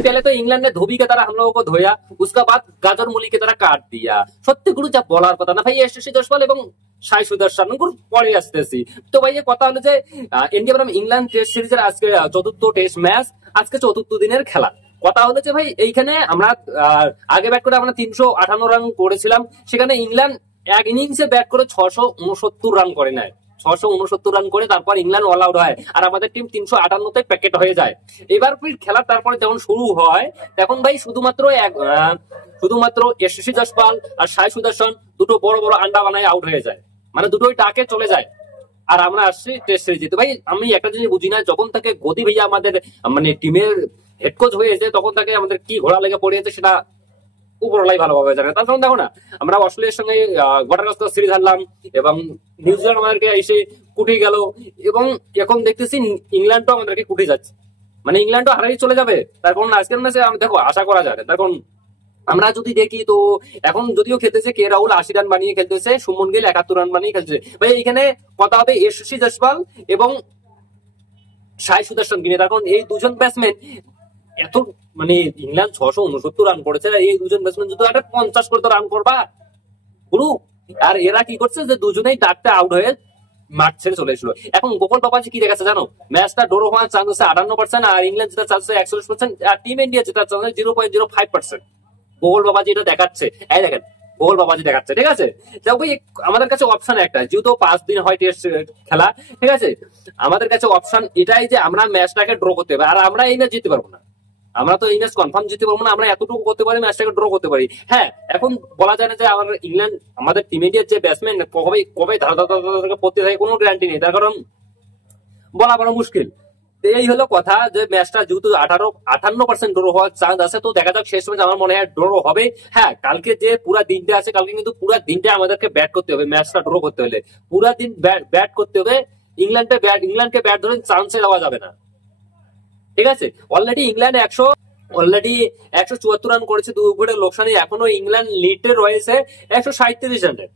भाई पहले तो इंग्लैंड ने धोबी की तरह हम लोगों को धोया, उसका बाद गाजर मूली की तरह काट दिया। সত্যি গুরু যা বলার কথা না ভাই, এসএসসি জয়সওয়াল এবং সাই সুদর্শন গুরু পরে আসতেছি। তো ভাই এই কথা হলো যে ইন্ডিয়া বনাম ইংল্যান্ড টেস্ট সিরিজের আজকে চতুর্থ টেস্ট ম্যাচ, আজকে চতুর্থ দিনের খেলা। কথা হলো যে ভাই এইখানে আমরা আগে ব্যাট করে আমরা 358 রান করেছিলাম, সেখানে ইংল্যান্ড এক ইনিংসে ব্যাট করে 669 রান করে নেয়। 669 রান করে তারপর ইংল্যান্ড অল আউট হয়, আর আমাদের টিম 358 প্যাকেট হয়ে যায়। এবার খেলা তারপরে যখন শুরু হয় তখন ভাই শুধুমাত্র এসএসসি জয়সওয়াল আর সাই সুদর্শন দুটো বড় বড় আন্ডা বানায় আউট হয়ে যায়, মানে দুটোই টাকে চলে যায়। আর আমরা আসছি টেস্ট সিরিজ জিতে। ভাই আমি একটা জিনিস বুঝি না, যখন তাকে গতি ভাইয়া আমাদের মানে টিমের হেড কোচ হয়েছে তখন তাকে আমাদের কি ঘোড়া লেগে পড়িয়েছে সেটা উপরলাই ভালোভাবে জানে। তার কারণ দেখো না, আমরা অস্ট্রেলিয়ার সঙ্গে গটারগ্রস্ত সিরিজ হারলাম এবং নিউজিল্যান্ড আমাদেরকে এসে কুটি গেল, এবং এখন দেখতেছি ইংল্যান্ডও আমাদেরকে কুটি যাচ্ছে, মানে ইংল্যান্ডও হারাই চলে যাবে। তার কারণ আজকের ম্যাচে দেখো আশা করা যায় না। তার কারণ আমরা যদি দেখি তো এখন যদিও খেলতেছে কে রাহুল 80 রান বানিয়ে খেলতেছে, সুমন গিল 71 রান বানিয়ে খেলতেছে। ভাই এখানে কথা হবে এসএসসি জয়সওয়াল এবং সাই সুদর্শন কিনে। তার কারণ এই দুজন ব্যাটসম্যান এত মানে ইংল্যান্ড 669 রান করেছে, এই দুজন ব্যাটসম্যান যদি একটা 50 করে তো রান করবা গুরু। আর এরা কি করছে যে দুজনেই ডাকতে আউট হয়ে মাঠ ছেড়ে চলে এসলো। এখন গোপাল বাবাজি কি দেখাচ্ছে জানো, ম্যাচটা ড্র হওয়ার চান্স আছে 58%, আর ইংল্যান্ড জেতার চান্স আছে 41%, আর টিম ইন্ডিয়া জেতার চান্স আছে 0.05%। গোপাল বাবাজি এটা দেখাচ্ছে, এই দেখেন গোপাল বাবাজি দেখাচ্ছে, ঠিক আছে। যাও ভাই আমাদের কাছে অপশন একটা, যেহেতু 5 দিন হয় টেস্ট খেলা, ঠিক আছে, আমাদের কাছে অপশন এটাই যে আমরা ম্যাচটাকে ড্র করতে হবে। আর আমরা এই ম্যাচ জিততে পারবো না, আমরা তো এই ম্যাচ কনফার্ম জিততে পারবো না, আমরা এতটুকু করতে পারি ম্যাচটাকে ড্র করতে পারি। হ্যাঁ এখন বলা যায় না যে আমার ইংল্যান্ড আমাদের টিম ইন্ডিয়ার যে ব্যাটসম্যান কবে কবে ধারা পড়তে থাকে কোনো গ্যারান্টি নেই, তার কারণ বলা বড় মুশকিল। এই হলো কথা যে ম্যাচটা যেহেতু 58% ড্র হওয়ার চান্স আছে, তো দেখা যাক শেষ ম্যাচ আমার মনে হয় ড্র হবে। হ্যাঁ কালকে যে পুরা দিনটা আছে, কালকে কিন্তু পুরা দিনটা আমাদেরকে ব্যাট করতে হবে, ম্যাচটা ড্র করতে হলে পুরা দিন ব্যাট করতে হবে। ইংল্যান্ডকে ব্যাট ধরে চান্সে দেওয়া যাবে না, ঠিক আছে। অলরেডি ইংল্যান্ড 174 রান করেছে 2 উইকেটের লোকসানে, এখনো ইংল্যান্ড লিডে রয়েছে 137 রানে।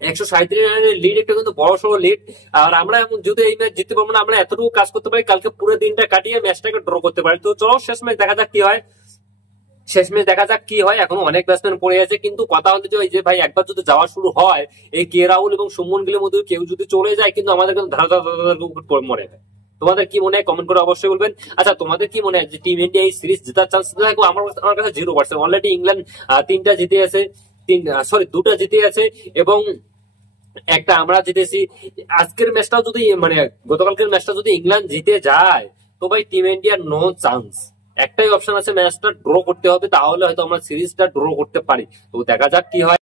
137 রানের লিড একটা কিন্তু বড় সড়ো লিড। আর আমরা এখন যদি এই ম্যাচ জিততে পারবো না, আমরা এতটুকু কাজ করতে পারি কালকে পুরো দিনটা কাটিয়ে ম্যাচটাকে ড্র করতে পারি। তো চলো শেষ ম্যাচ দেখা যাক কি হয়। এখনো অনেক ব্যাটসম্যান পড়ে আছে, কিন্তু কথা হচ্ছে যে যে ভাই একবার যদি যাওয়া শুরু হয়, এই কে রাহুল এবং সুমন গিলের মধ্যে কেউ যদি চলে যায় কিন্তু আমাদের কিন্তু ধারা মরে যায়। তোমাদের কি মনে হয় কমেন্ট করে অবশ্যই বলবেন। আচ্ছা তোমাদের কি মনে হয় যে টিম ইন্ডিয়া এই সিরিজ জেতার চান্স থাকবে? আমার কাছে 0%। অলরেডি ইংল্যান্ড 3টা জিতে আছে, 2টা জিতে আছে এবং একটা আমরা জিতেছি। আজকের ম্যাচটাও যদি মানে গতকালকের ম্যাচটা যদি ইংল্যান্ড জিতে যায় তো ভাই টিম ইন্ডিয়ার নো চান্স। একটাই অপশন আছে, ম্যাচটা ড্র করতে হবে, তাহলে হয়তো আমরা সিরিজটা ড্র করতে পারি। তো দেখা যাক কি হয়।